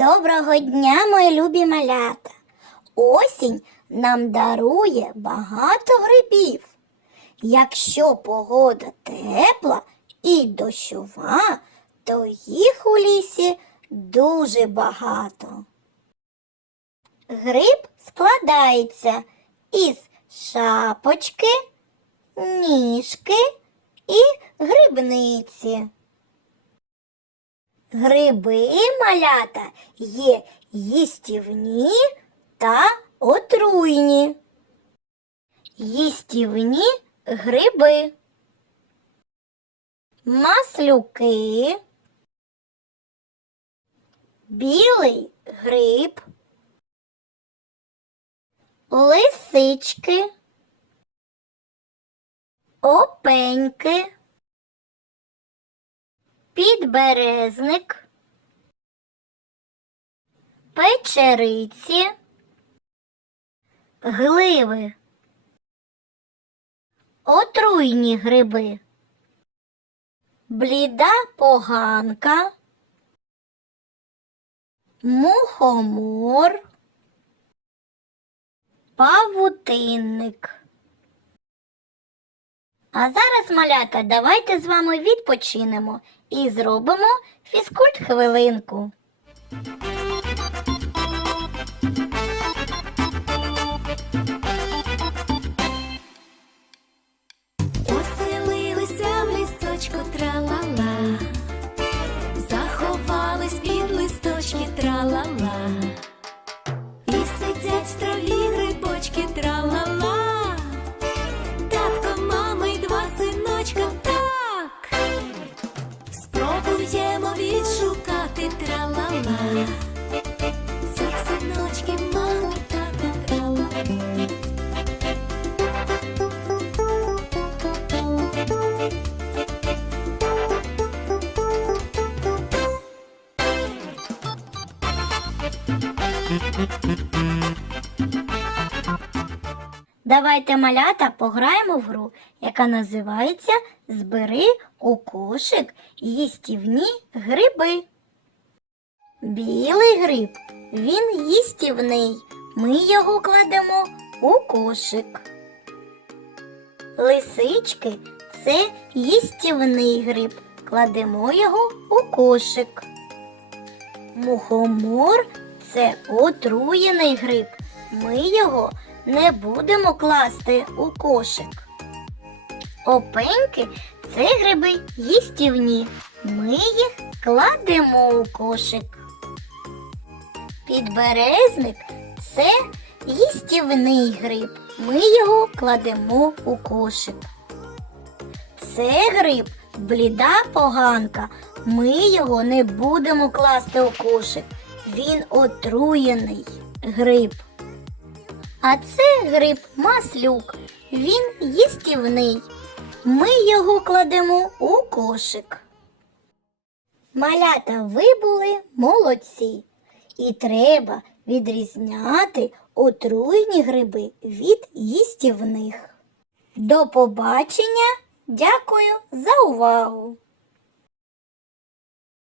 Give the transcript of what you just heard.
Доброго дня, мої любі малята. Осінь нам дарує багато грибів. Якщо погода тепла і дощова, то їх у лісі дуже багато. Гриб складається із шапочки, ніжки і грибниці. Гриби малята є їстівні та отруйні. Їстівні гриби. Маслюки. Білий гриб. Лисички. Опеньки підберезник, печериці, гливи, отруйні гриби, бліда поганка, мухомор, павутинник. А зараз, малята, давайте з вами відпочинемо і зробимо фізкульт хвилинку. Спробуємо відшукати тра-ла-ла, цих синочків мами тата тра-ла-ла. Давайте малята пограємо в гру, яка називається Збери у кошик їстівні гриби. Білий гриб, він їстівний. Ми його кладемо у кошик. Лисички це їстівний гриб. Кладемо його у кошик. Мухомор це отруєний гриб. Ми його не будемо класти у кошик. Опеньки це гриби їстівні. Ми їх кладемо у кошик. Підберезник це їстівний гриб. Ми його кладемо у кошик. Це гриб бліда поганка. Ми його не будемо класти у кошик. Він отруєний гриб. А це гриб маслюк. Він їстівний. Ми його кладемо у кошик. Малята, ви були молодці. І треба відрізняти отруйні гриби від їстівних. До побачення. Дякую за увагу!